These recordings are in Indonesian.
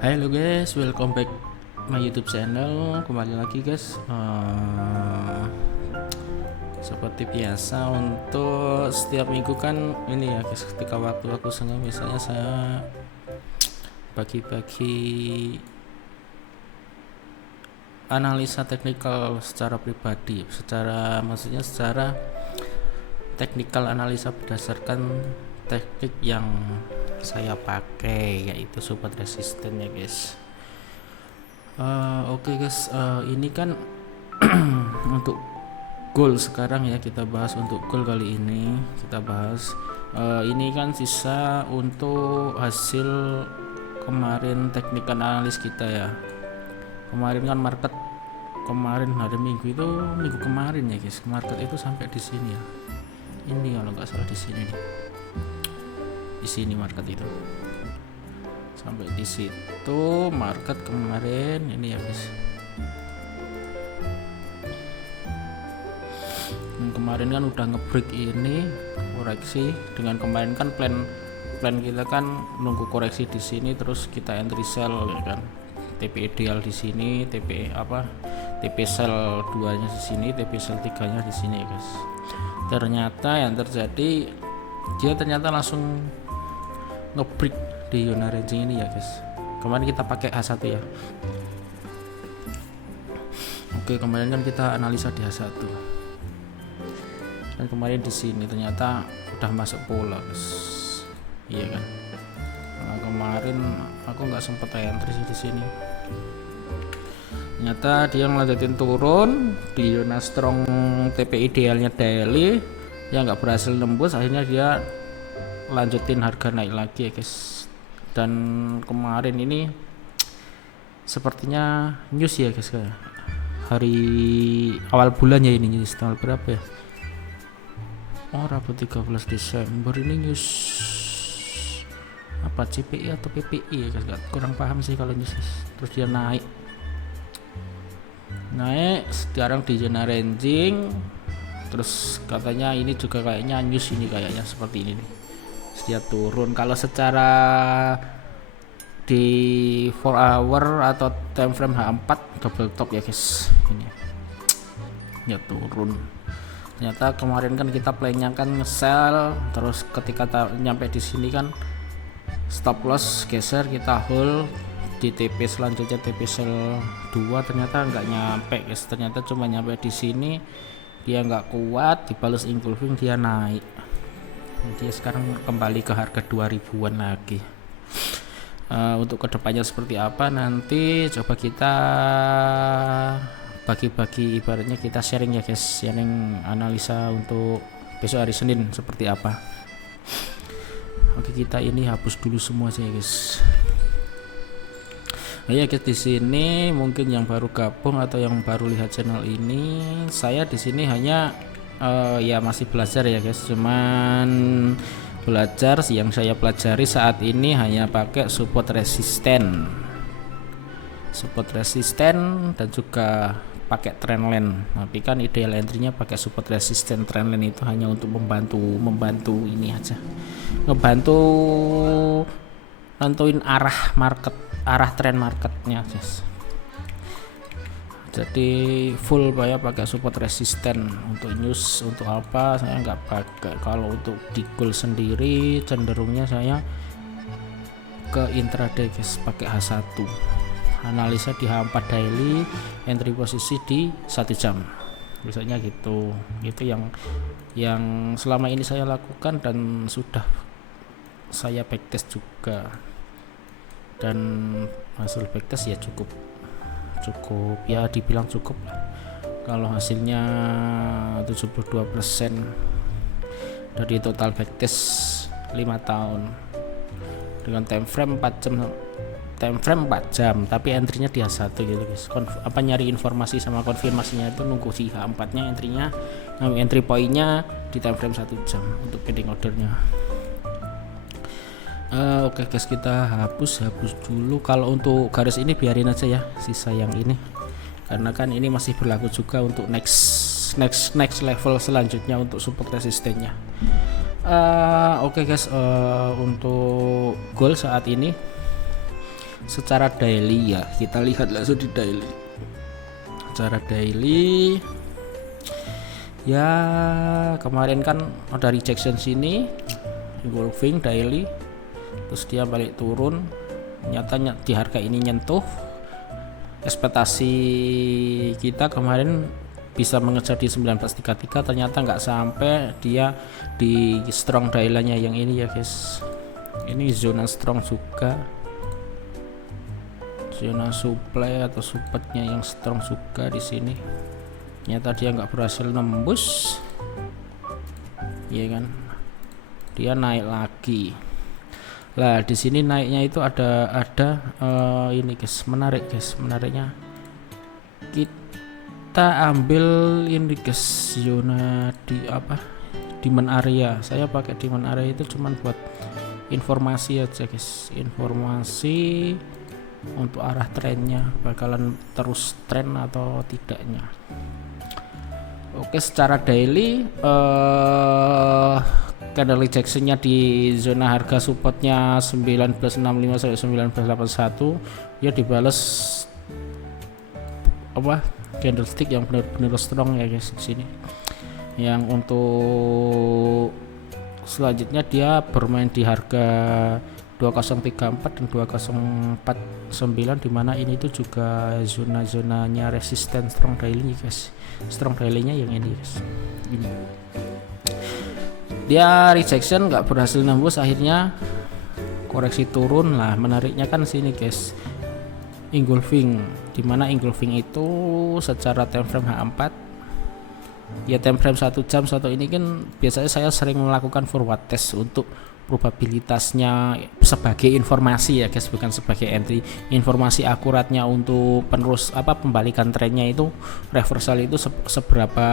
Halo guys, welcome back my YouTube channel. Kembali lagi guys. Seperti biasa untuk setiap minggu kan ini ya guys, ketika waktu senggang misalnya saya bagi-bagi analisa teknikal secara pribadi, maksudnya secara teknikal analisa berdasarkan teknik yang saya pakai, yaitu support resisten ya guys. Oke guys, ini kan untuk goal sekarang ya, kita bahas untuk goal kali ini. Kita bahas ini kan sisa untuk hasil kemarin teknik analis kita ya. Kemarin kan market hari minggu itu minggu kemarin ya guys, market itu sampai di sini ya. Ini kalau nggak salah di sini nih. Di sini market itu sampai di situ market kemarin ini ya guys. Kemarin kan udah ngebreak ini koreksi. Dengan kemarin kan plan kita kan nunggu koreksi di sini terus kita entry sell ya kan. TP ideal di sini, TP sell 2-nya di sini, TP sell 3-nya di sini ya guys. Ternyata yang terjadi dia ternyata langsung ngebreak di zona ranging ini ya guys. Kemarin kita pakai H1 ya. Oke, kemarin kan kita analisa di H1. Dan kemarin di sini ternyata udah masuk pola guys. Iya kan? Nah, kemarin aku nggak sempet entry di sini. Ternyata dia ngelanjutin turun di zona strong TP idealnya daily, ya nggak berhasil nembus, akhirnya dia lanjutin harga naik lagi ya guys. Dan kemarin ini sepertinya news ya guys, hari awal bulan ya, ini news tanggal berapa ya, Rabu 13 Desember ini news apa, CPI atau PPI ya guys, kurang paham sih kalau news guys. Terus dia naik sekarang di zona ranging, terus katanya ini juga kayaknya news ini kayaknya seperti ini nih, dia turun. Kalau secara di 4 hour atau time frame H4 double top ya guys, ini ya turun. Ternyata kemarin kan kita plannya kan nge-sell, terus ketika nyampe di sini kan stop loss geser, kita hold di TP selanjutnya, TP sell 2 ternyata nggak nyampe guys. Ternyata cuma nyampe di sini, dia nggak kuat, dibalas engulfing, dia naik. Dia sekarang kembali ke harga 2000-an lagi. Untuk kedepannya seperti apa nanti coba kita bagi-bagi, ibaratnya kita sharing ya guys, sharing analisa untuk besok hari Senin seperti apa. Oke, kita ini hapus dulu semua sih guys. Ya guys, di sini mungkin yang baru gabung atau yang baru lihat channel ini, saya di sini hanya ya masih belajar ya guys, cuman belajar yang saya pelajari saat ini hanya pakai support resisten dan juga pakai trendline. Tapi kan ideal entry-nya pakai support resisten, trendline itu hanya untuk membantu ini aja, ngebantu nentuin arah trend marketnya guys. Jadi full ya pakai support resisten. Untuk news untuk apa saya nggak pakai. Kalau untuk di goal sendiri cenderungnya saya ke intraday guys, pakai H1, analisa di H4 daily, entry posisi di 1 jam biasanya gitu. Itu yang selama ini saya lakukan dan sudah saya backtest juga, dan hasil backtest ya cukup ya, dibilang cukup lah. Kalau hasilnya 72% dari total backtest 5 tahun dengan time frame 4 jam, tapi entry-nya di H1 gitu guys. Nyari informasi sama konfirmasinya itu nunggu si H4 nya entry-nya, entry point-nya di time frame 1 jam untuk pending ordernya. Oke guys, kita hapus dulu. Kalau untuk garis ini biarin aja ya, sisa yang ini, karena kan ini masih berlaku juga untuk next level selanjutnya untuk support resistennya. Oke guys, untuk goal saat ini secara daily ya, kita lihat langsung di daily. Secara daily ya, kemarin kan ada rejection sini engulfing daily, terus dia balik turun, nyatanya di harga ini nyentuh ekspektasi kita kemarin bisa mengejar di 1933, ternyata nggak sampai, dia di strong daily-nya yang ini ya guys. Ini zona strong juga, zona supply atau supportnya yang strong juga di sini. Nyata dia nggak berhasil nembus, ya kan? Dia naik lagi. Lah di sini naiknya itu ada ini guys, menarik guys, menariknya kita ambil ini guys, zona di apa, demand area. Saya pakai demand area itu cuman buat informasi aja guys, informasi untuk arah trennya bakalan terus tren atau tidaknya. Oke, secara daily candle rejectionnya di zona harga supportnya 1965 sampai 1981, ya dibales apa candlestick yang benar-benar strong ya guys di sini. Yang untuk selanjutnya dia bermain di harga 2034 dan 2049, dimana ini tuh juga zona-zonanya resisten strong daily guys. Strong daily-nya yang ini guys, ini dia rejection nggak berhasil nembus, akhirnya koreksi turun. Lah menariknya kan sini guys, engulfing, dimana engulfing itu secara time frame H4 ya, time frame 1 jam satu ini kan biasanya saya sering melakukan forward test untuk probabilitasnya sebagai informasi ya guys, bukan sebagai entry. Informasi akuratnya untuk penerus apa pembalikan trennya itu, reversal itu seberapa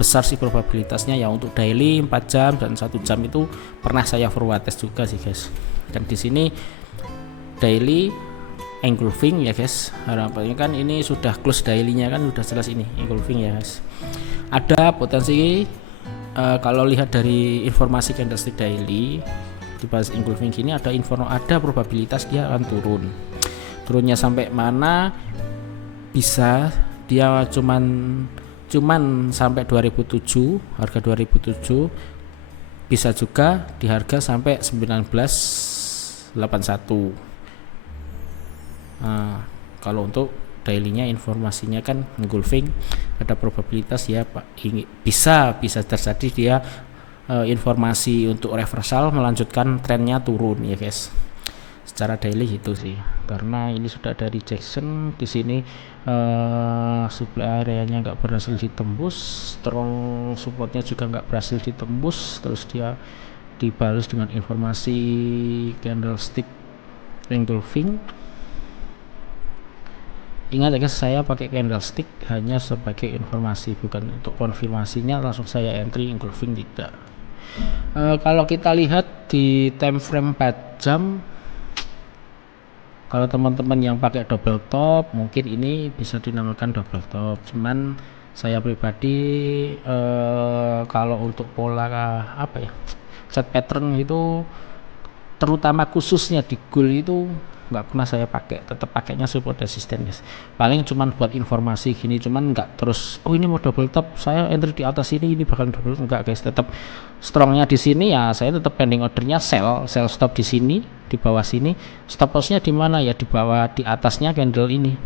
besar sih probabilitasnya ya. Untuk daily 4 jam dan 1 jam itu pernah saya forward test juga sih guys. Dan di sini daily engulfing ya guys, harapannya kan ini sudah close daily-nya kan udah jelas ini engulfing ya guys. Ada potensi kalau lihat dari informasi candlestick daily di bawah engulfing gini, ada probabilitas dia akan turun. Turunnya sampai mana, bisa dia cuman sampai 2007, harga 2007, bisa juga di harga sampai 1981. Nah, kalau untuk daily-nya informasinya kan engulfing, ada probabilitas ya Pak, bisa terjadi dia informasi untuk reversal melanjutkan trennya turun ya guys. Secara daily itu sih, karena ini sudah ada rejection di sini, supply areanya nggak berhasil ditembus, strong supportnya juga nggak berhasil ditembus, terus dia dibalas dengan informasi candlestick engulfing. Ingat ya guys, saya pakai candlestick hanya sebagai informasi, bukan untuk konfirmasinya langsung saya entry engulfing, tidak. Kalau kita lihat di time frame 4 jam, kalau teman-teman yang pakai double top mungkin ini bisa dinamakan double top, cuman saya pribadi kalau untuk pola apa ya, set pattern itu, terutama khususnya di gold itu nggak pernah saya pakai, tetap pakainya support resisten guys. Paling cuman buat informasi gini, cuman nggak terus ini mau double top saya entry di atas ini bakal double, enggak guys. Tetap strongnya di sini ya, saya tetap pending ordernya, sell stop di sini, di bawah sini. Stop lossnya di mana ya, di bawah, di atasnya candle ini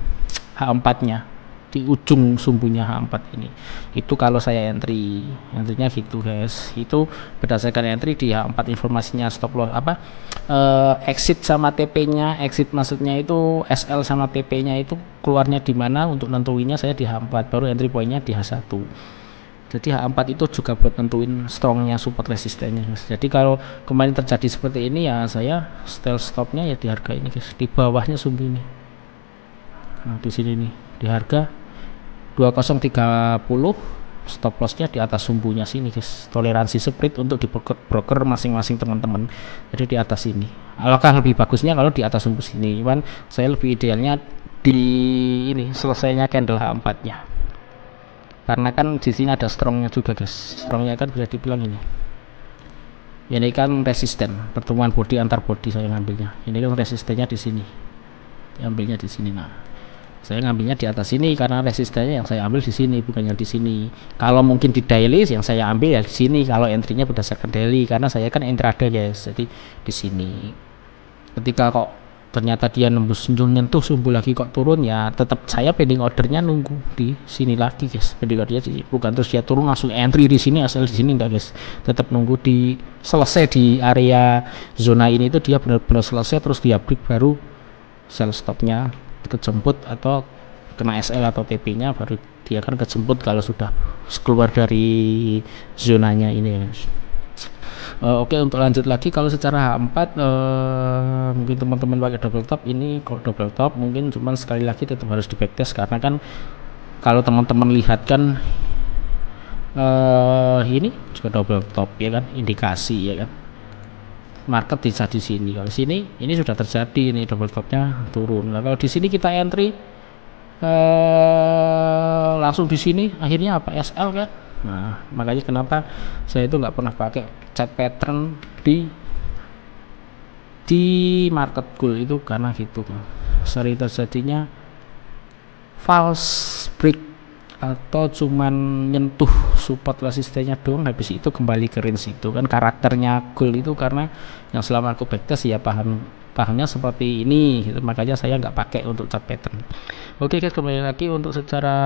H4 nya, di ujung sumbunya H4 ini. Itu kalau saya entrynya gitu guys. Itu berdasarkan entry di H4, informasinya stop loss apa, exit sama TP-nya, exit maksudnya itu SL sama TP-nya itu keluarnya di mana, untuk nentuinnya saya di H4, baru entry point-nya di H1. Jadi H4 itu juga buat nentuin strongnya support resistennya guys. Jadi kalau kemarin terjadi seperti ini ya, saya stop stopnya ya di harga ini guys, di bawahnya sumbu ini. Nah di sini nih di harga 2030, stop lossnya di atas sumbunya sini guys. Toleransi spread untuk di broker masing-masing teman-teman, jadi di atas ini. Alangkah lebih bagusnya kalau di atas sumbu sini, cuman saya lebih idealnya di ini selesainya candle H4 nya, karena kan di sini ada strongnya juga guys. Strongnya kan bisa dibilang ini kan resisten, pertemuan body antar body saya ngambilnya. Ini kan resistennya di sini ambilnya di sini. Nah, saya ngambilnya di atas sini karena resistennya yang saya ambil di sini, bukannya di sini. Kalau mungkin di daily yang saya ambil ya di sini, kalau entry-nya berdasarkan daily, karena saya kan intraday guys, jadi di sini. Ketika kok ternyata dia nembus nyentuh sumbu lagi kok turun, ya tetap saya pending ordernya nunggu di sini lagi guys. Pending ordernya bukan terus dia turun langsung entry di sini, asal di sini enggak guys, tetap nunggu di selesai di area zona ini itu dia benar-benar selesai, terus dia break baru sell stopnya kejemput atau kena SL atau TP nya, baru dia akan kejemput kalau sudah keluar dari zonanya ini guys. Oke, untuk lanjut lagi kalau secara H4 mungkin teman-teman pakai double top, ini kalau double top mungkin cuman sekali lagi tetap harus di backtest, karena kan kalau teman-teman lihat kan ini juga double top ya kan, indikasi ya kan, market bisa di sini. Kalau sini ini sudah terjadi, ini double topnya turun. Nah, kalau di sini kita entry langsung di sini akhirnya apa, SL kan. Nah, makanya kenapa saya itu nggak pernah pakai chart pattern di market goal itu, karena gitu sering terjadinya false break atau cuman nyentuh support resistennya doang, habis itu kembali ke range itu kan karakternya gold itu. Karena yang selama aku backtest ya pahamnya seperti ini gitu, makanya saya nggak pakai untuk chart pattern. Oke guys, kembali lagi untuk secara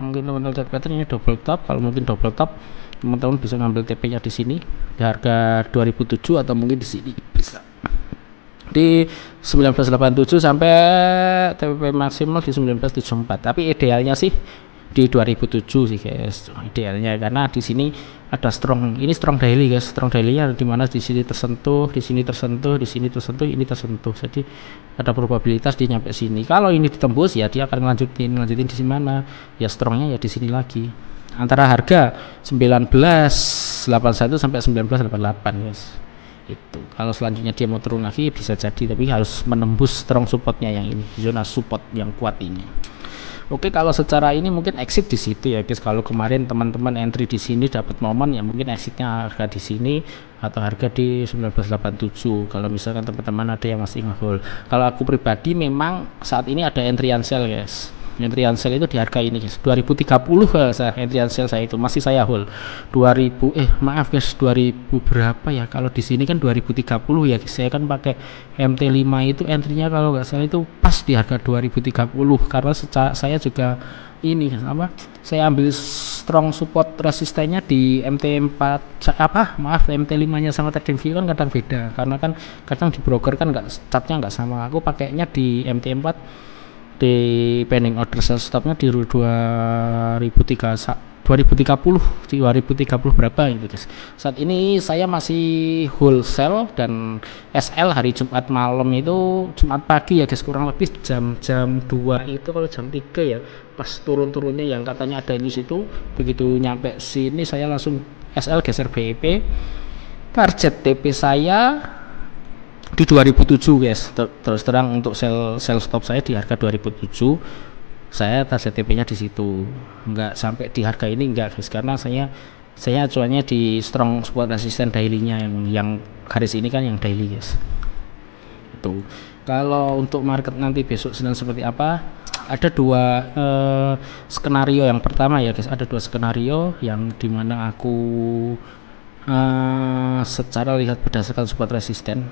mungkin teman-teman chart pattern ini double top. Kalau mungkin double top teman-teman bisa ngambil TP nya di sini di harga 2007 atau mungkin di sini bisa di 1987 sampai TP maksimal di 1974. Tapi idealnya sih di 2007 sih guys, idealnya, karena di sini ada strong, ini strong daily guys, strong daily-nya di mana di sini tersentuh, di sini tersentuh, di sini tersentuh, ini tersentuh. Jadi ada probabilitas dia nyampe sini. Kalau ini ditembus ya dia akan lanjutin di mana? Ya strongnya ya di sini lagi. Antara harga 1981 sampai 1988 guys. Itu. Kalau selanjutnya dia mau turun lagi bisa jadi, tapi harus menembus strong supportnya yang ini, zona support yang kuat ini. Oke, kalau secara ini mungkin exit di situ ya guys. Kalau kemarin teman-teman entry di sini dapat momen ya, mungkin exitnya harga di sini atau harga di 1987. Kalau misalkan teman-teman ada yang masih nge-hold. Kalau aku pribadi memang saat ini ada entry and sell guys. Entry and sell itu di harga ini guys, 2030 saya entry and sell, saya itu masih saya hold 2000 maaf guys 2000 berapa ya, kalau di sini kan 2030 ya guys. Saya kan pakai MT5 itu entry-nya kalau nggak salah itu pas di harga 2030, karena saya juga ini apa, saya ambil strong support resistennya di MT4 MT5 nya sama trading view kan kadang beda, karena kan kadang di broker kan nggak, chartnya nggak sama. Aku pakainya di MT4 di pending order sell stopnya di 2030 berapa gitu guys. Saat ini saya masih wholesale dan SL hari Jumat malam itu, Jumat pagi ya guys, kurang lebih jam 2 itu, kalau jam 3 ya pas turun-turunnya yang katanya ada news itu, begitu nyampe sini saya langsung SL geser BIP. Target TP saya di 2007 guys. Terus terang untuk sell stop saya di harga 2007, saya target TP nya di situ, enggak sampai di harga ini enggak guys, karena saya acuannya di strong support resistance daily nya yang garis ini kan yang daily guys. Itu kalau untuk market nanti besok sedang seperti apa, ada dua skenario. Yang pertama ya guys, ada dua skenario yang dimana aku secara lihat berdasarkan support resisten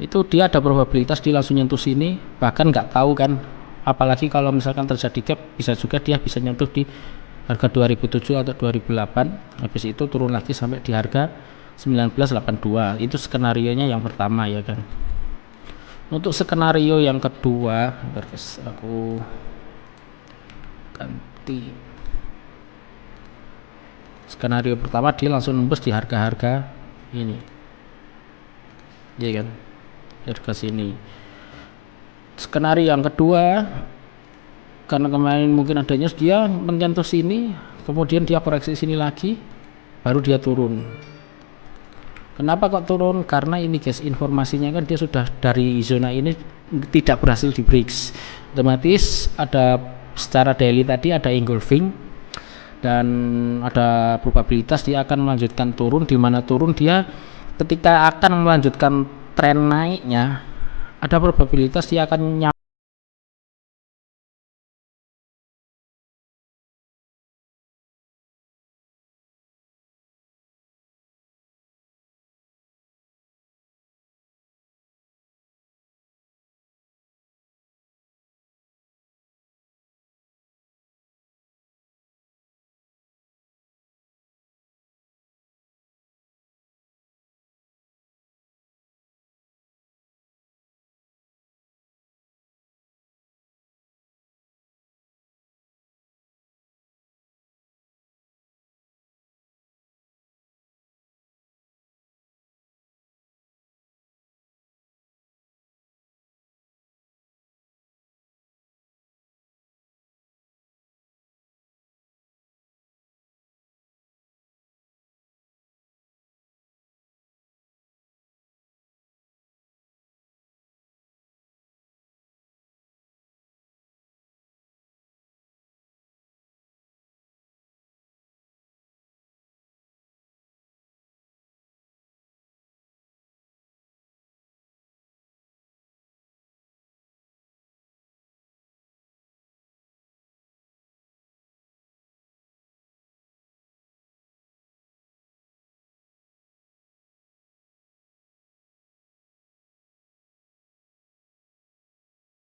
itu dia ada probabilitas dia langsung nyentuh sini, bahkan nggak tahu kan, apalagi kalau misalkan terjadi gap bisa juga dia bisa nyentuh di harga 2007 atau 2008, habis itu turun lagi sampai di harga 1982. Itu skenario nya yang pertama ya kan. Untuk skenario yang kedua, guys, aku ganti. Skenario pertama dia langsung nembus di harga-harga ini ya kan, harga sini. Skenario yang kedua, karena kemarin mungkin adanya dia menyentuh sini, kemudian dia koreksi sini lagi, baru dia turun. Kenapa kok turun? Karena ini guys, informasinya kan dia sudah dari zona ini tidak berhasil di breaks, otomatis ada secara daily tadi ada engulfing dan ada probabilitas dia akan melanjutkan turun, di mana turun dia ketika akan melanjutkan tren naiknya ada probabilitas dia akan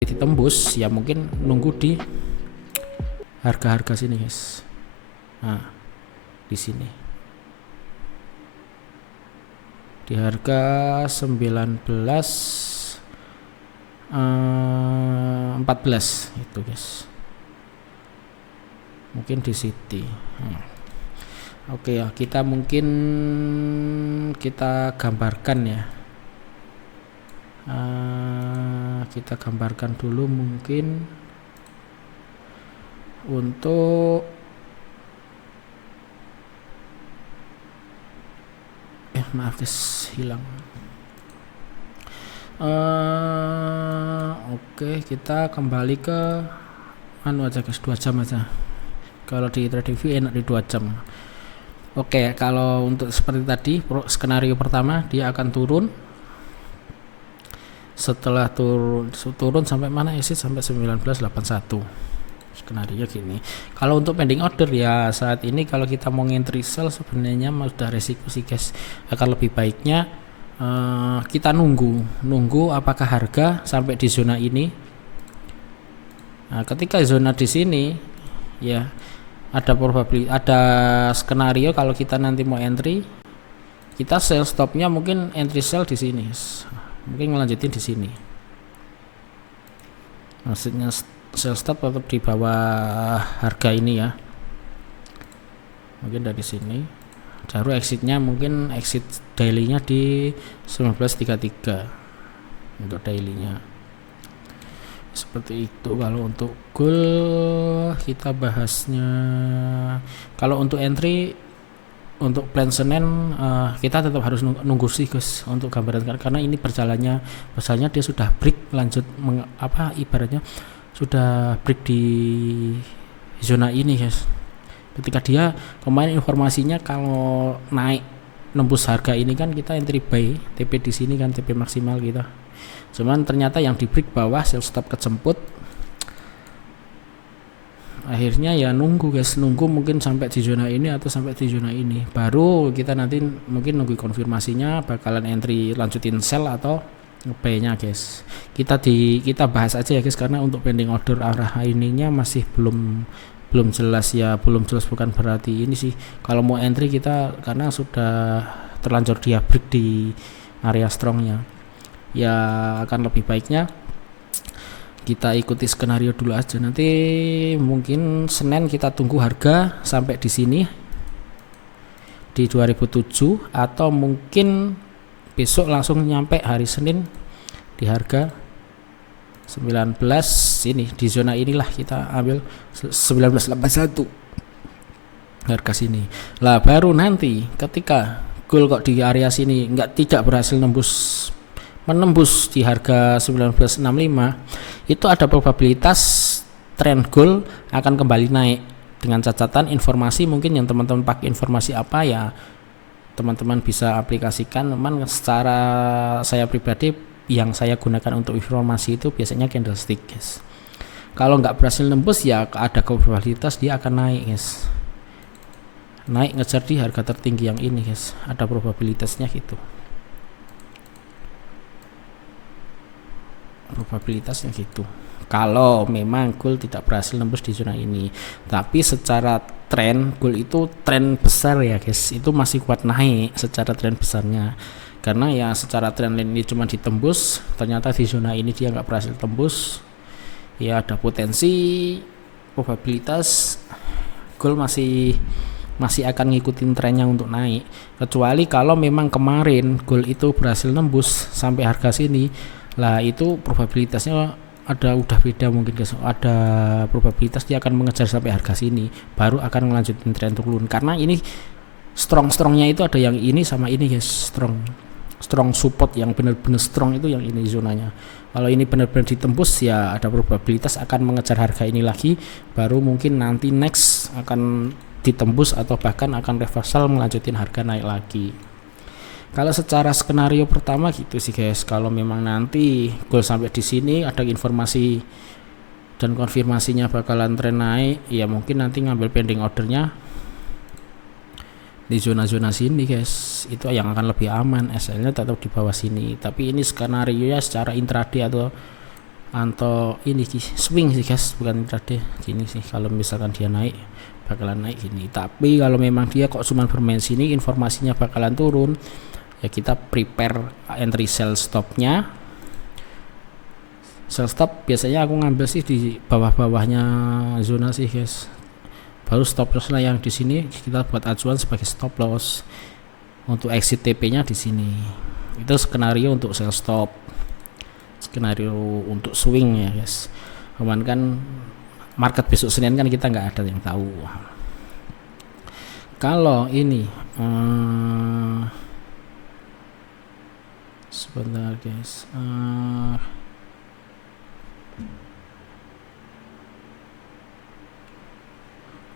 ditembus, ya mungkin nunggu di harga-harga sini guys. Nah, di sini di harga 14 itu guys, mungkin di City. Oke ya, kita mungkin kita gambarkan ya. Kita gambarkan dulu mungkin untuk maaf guys, hilang. Oke, kita kembali ke anu aja guys, 2 jam aja. Kalau di TradingView enak di 2 jam. Oke, kalau untuk seperti tadi skenario pertama, dia akan turun. Setelah turun sampai mana exit sampai 1981. Skenario gini. Kalau untuk pending order ya saat ini kalau kita mau entry sell sebenarnya sudah resiko sih guys. Akan lebih baiknya kita nunggu apakah harga sampai di zona ini. Nah, ketika zona di sini ya ada skenario kalau kita nanti mau entry, kita sell stopnya mungkin entry sell di sini. Mungkin ngelanjutin di sini. Maksudnya sell stop tetap di bawah harga ini ya. Mungkin dari sini. Baru exitnya mungkin exit daily-nya di 1933 untuk daily-nya. Seperti itu kalau untuk gold kita bahasnya. Kalau untuk entry untuk plan Senin kita tetap harus nunggu sih guys untuk gambaran karena ini berjalannya dia sudah break lanjut ibaratnya sudah break di zona ini guys. Ketika dia kemarin informasinya kalau naik nembus harga ini kan kita entry buy TP di sini kan TP maksimal kita. Cuman ternyata yang di break bawah sell stop kejemput. Akhirnya ya nunggu mungkin sampai di zona ini atau sampai di zona ini baru kita nanti mungkin nunggu konfirmasinya bakalan entry lanjutin sell atau buy nya guys. Kita bahas aja ya guys karena untuk pending order arah ininya masih belum jelas ya, belum jelas bukan berarti ini sih kalau mau entry kita karena sudah terlanjur dia break di area strongnya ya akan lebih baiknya kita ikuti skenario dulu aja. Nanti mungkin Senin kita tunggu harga sampai di sini di 2007 atau mungkin besok langsung nyampe hari Senin di harga 19 ini di zona inilah kita ambil 1981 harga sini lah. Baru nanti ketika gold kok di area sini tidak berhasil menembus di harga 1965 itu ada probabilitas trend gold akan kembali naik dengan catatan informasi mungkin yang teman-teman pakai informasi apa ya teman-teman bisa aplikasikan. Memang secara saya pribadi yang saya gunakan untuk informasi itu biasanya candlestick, guys. Kalau nggak berhasil nembus ya ada probabilitas dia akan naik, guys. Naik ngejar di harga tertinggi yang ini, guys. Ada probabilitasnya gitu. Probabilitasnya gitu. Kalau memang gold tidak berhasil nembus di zona ini, tapi secara tren gold itu tren besar ya, guys, itu masih kuat naik secara tren besarnya, karena ya secara tren ini cuma ditembus, ternyata di zona ini dia nggak berhasil tembus, ya ada potensi probabilitas gold masih akan ngikutin trennya untuk naik, kecuali kalau memang kemarin gold itu berhasil nembus sampai harga sini, lah itu probabilitasnya udah beda mungkin, guys. Ada probabilitas dia akan mengejar sampai harga sini baru akan melanjutin tren turun, karena ini strongnya itu ada yang ini sama ini, guys. Strong support yang benar-benar strong itu yang ini zonanya. Kalau ini benar-benar ditembus ya ada probabilitas akan mengejar harga ini lagi, baru mungkin nanti next akan ditembus atau bahkan akan reversal melanjutin harga naik lagi. Kalau secara skenario pertama gitu sih, guys. Kalau memang nanti gold sampai di sini ada informasi dan konfirmasinya bakalan tren naik, ya mungkin nanti ngambil pending ordernya di zona-zona sini, guys. Itu yang akan lebih aman, SL-nya tetap di bawah sini. Tapi ini skenario ya secara intraday atau ini swing sih, guys, bukan intraday. Gini sih, kalau misalkan dia naik bakalan naik gini. Tapi kalau memang dia kok cuma bermain sini, informasinya bakalan turun, ya kita prepare entry sell stopnya. Sell stop biasanya aku ngambil sih di bawah-bawahnya zona sih, guys. Baru stop loss lah yang di sini kita buat acuan sebagai stop loss. Untuk exit TP-nya di sini. Itu skenario untuk sell stop. Skenario untuk swing ya, guys. Cuman kan market besok Senin kan kita nggak ada yang tahu. Kalau ini sebentar, guys.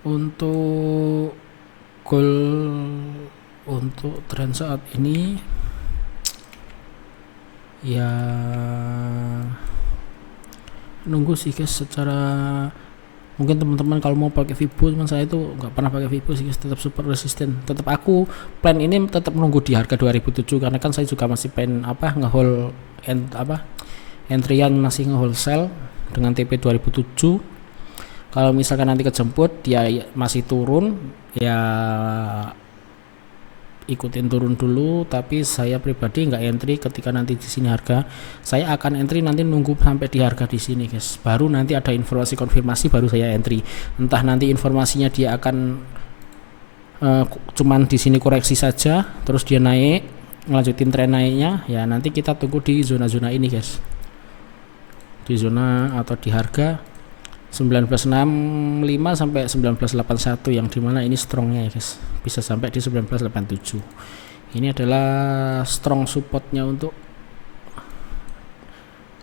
Untuk gold untuk tren saat ini ya nunggu sih, guys. Secara mungkin teman-teman kalau mau pakai Fibo, cuman saya itu nggak pernah pakai Fibo sih, guys. Tetap super resisten. Tetap aku plan ini tetap nunggu di harga 2007, karena kan saya juga masih pengen ngehold entryan, masih ngehold sell dengan TP 2007. Kalau misalkan nanti kejemput dia masih turun, ya ikutin turun dulu. Tapi saya pribadi nggak entry ketika nanti di sini harga. Saya akan entry nanti nunggu sampai di harga di sini, guys. Baru nanti ada informasi konfirmasi baru saya entry. Entah nanti informasinya dia akan cuman di sini koreksi saja, terus dia naik, ngelanjutin tren naiknya. Ya nanti kita tunggu di zona-zona ini, guys. Di zona atau di harga 1965 sampai 1981 yang dimana ini strongnya ya, guys. Bisa sampai di 1987. Ini adalah strong supportnya untuk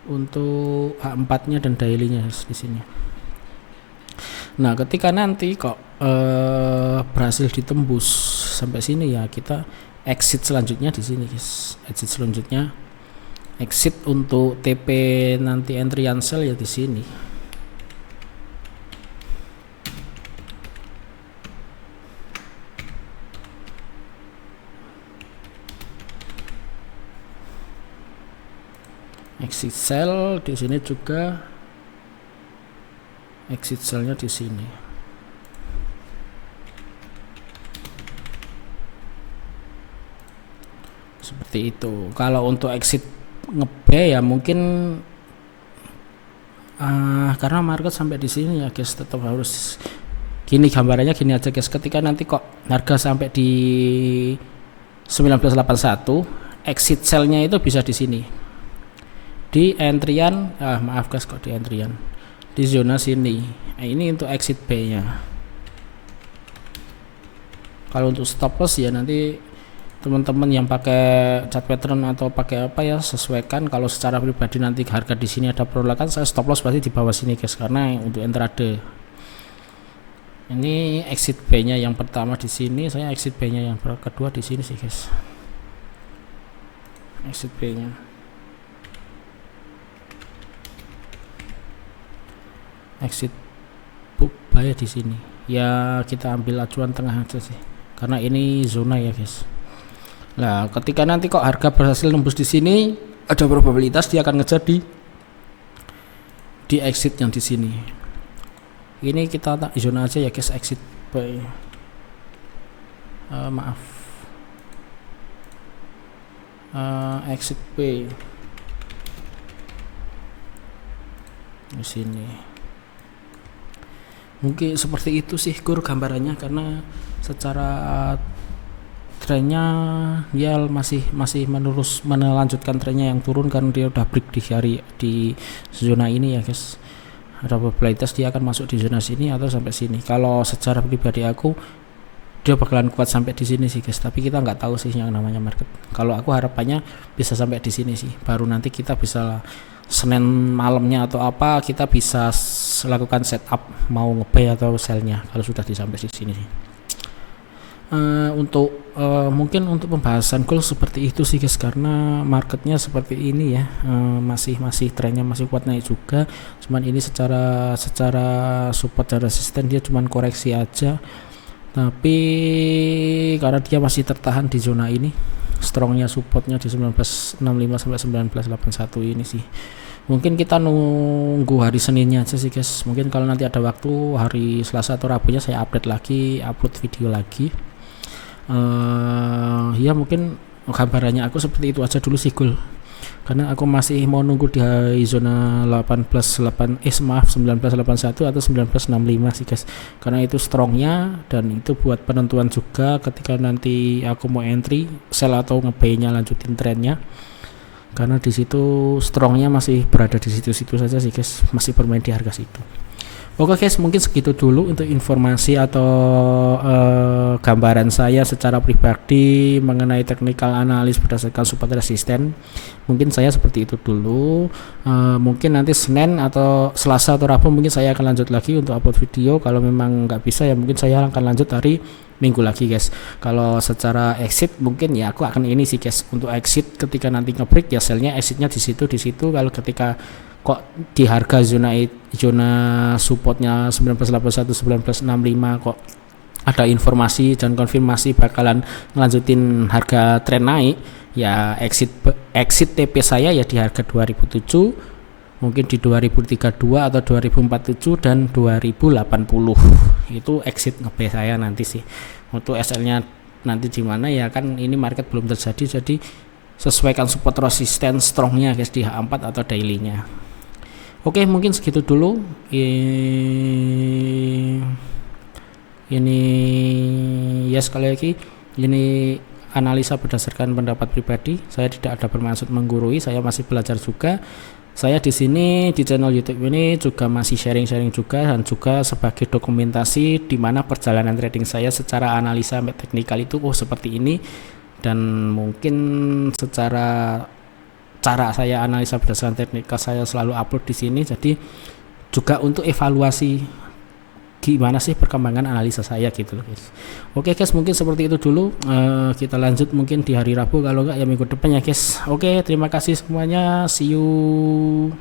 H4-nya dan daily-nya, guys, di sini. Nah, ketika nanti kok berhasil ditembus sampai sini, ya kita exit selanjutnya di sini, guys. Exit selanjutnya, exit untuk TP nanti entry and sell ya di sini. Exit sell di sini juga, exit sellnya di sini. Seperti itu. Kalau untuk exit nge-buy ya mungkin karena market sampai di sini ya, guys, tetap harus gini gambarannya gini aja, guys. Ketika nanti kok harga sampai di 1981, exit sellnya itu bisa di sini. Di entryan, maaf, guys, kok di entryan, di zona sini. Nah, ini untuk exit buy-nya. Kalau untuk stop loss ya nanti teman-teman yang pakai chart pattern atau pakai apa ya sesuaikan. Kalau secara pribadi nanti harga di sini ada perolahan, saya stop loss pasti di bawah sini, guys, karena untuk intraday. Ini exit buy-nya yang pertama di sini, saya exit buy-nya yang kedua di sini sih, guys. Exit buy-nya. exit buy di sini. Ya kita ambil acuan tengah aja sih, karena ini zona ya guys. Nah, ketika nanti kok harga berhasil nembus di sini, ada probabilitas dia akan ngejar di exit yang di sini. Ini kita tak zona aja ya guys, exit buy. Maaf. Exit buy di sini. Mungkin seperti itu sih Gur gambarannya, karena secara trennya dia masih melanjutkan trennya yang turun, karena dia udah break di zona ini ya guys. Ada probabilitas dia akan masuk di zona sini atau sampai sini. Kalau secara pribadi aku dia bakalan kuat sampai di sini sih guys, tapi kita nggak tahu sih yang namanya market. Kalau aku harapannya bisa sampai di sini sih, baru nanti kita bisa Senin malamnya atau apa kita bisa lakukan setup mau nge-buy atau sell-nya kalau sudah sampai di sini sih. Mungkin untuk pembahasan gold seperti itu sih guys, karena marketnya seperti ini ya, masih trennya masih kuat naik juga, cuman ini secara support dan resisten dia cuman koreksi aja, tapi karena dia masih tertahan di zona ini, strongnya supportnya di 1965 sampai 1981 ini sih. Mungkin kita nunggu hari Seninnya aja sih guys. Mungkin kalau nanti ada waktu hari Selasa atau Rabunya saya upload video lagi. Ya mungkin gambarannya aku seperti itu aja dulu sih Gul, karena aku masih mau nunggu di zona 1981 atau 1965 sih guys, karena itu strongnya dan itu buat penentuan juga ketika nanti aku mau entry, sell atau nge-buy-nya lanjutin trennya, karena di situ strongnya masih berada di situ-situ saja sih guys, masih bermain di harga situ. Oke guys, mungkin segitu dulu untuk informasi atau gambaran saya secara pribadi mengenai technical analysis berdasarkan support resisten. Mungkin saya seperti itu dulu. Mungkin nanti Senin atau Selasa atau Rabu mungkin saya akan lanjut lagi untuk upload video. Kalau memang nggak bisa ya mungkin saya akan lanjut hari Minggu lagi guys. Kalau secara exit mungkin ya aku akan ini sih guys, untuk exit ketika nanti nge-break ya sellnya exitnya di situ. Kalau ketika kok di harga zona supportnya 1981 1965 kok ada informasi dan konfirmasi bakalan ngelanjutin harga tren naik, ya exit TP saya ya di harga 2007, mungkin di 2032 atau 2047 dan 2080 itu exit nge-buy saya nanti sih. Untuk SL-nya nanti di mana ya kan ini market belum terjadi, jadi sesuaikan support resisten strongnya guys di H4 atau daily-nya. Oke, mungkin segitu dulu. Ini ya sekali lagi ini analisa berdasarkan pendapat pribadi. Saya tidak ada bermaksud menggurui, saya masih belajar juga. Saya di sini di channel YouTube ini juga masih sharing-sharing juga, dan juga sebagai dokumentasi di mana perjalanan trading saya secara analisa teknikal itu seperti ini, dan mungkin secara cara saya analisa berdasarkan teknikal saya selalu upload di sini, jadi juga untuk evaluasi gimana sih perkembangan analisa saya gitu loh guys. Oke guys, mungkin seperti itu dulu. Kita lanjut mungkin di hari Rabu, kalau enggak ya minggu depan ya guys. Oke, terima kasih semuanya, see you.